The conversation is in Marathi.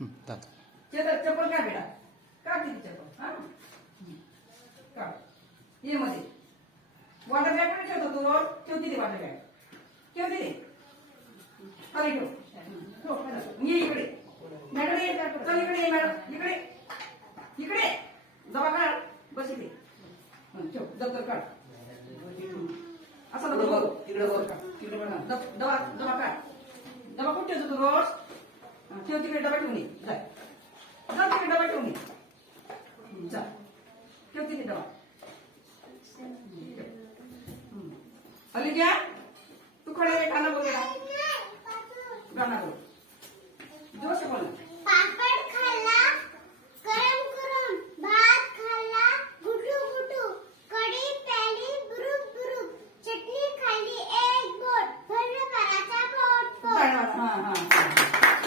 चप्पल काढ बेटा, काढ तिथे चप्पल. हा काढ. ये मध्ये वॉटर बॅग पण ठेवतो तू रोज. ठेव तिथे वॉटर बॅग, ठेव तिथे खाली ठेव. ये इकडे मॅडम, ये चल इकडे ये मॅडम, इकडे इकडे दवा काढ. बस इकडे ठेव दप्तर काढ. असं नको बघू, इकडे बघ तिकडे बघ. दवा दवा काढ. डबा कुठे ठेवतो तू रोज? ठेव तिकडे डबा ठेवून ये. जाय जा तिकडे डबा ठेवून ये. जा ठेव तिथे डबा. अली क्या तू खड़े रे, खाना बोलेगा गाना बोल.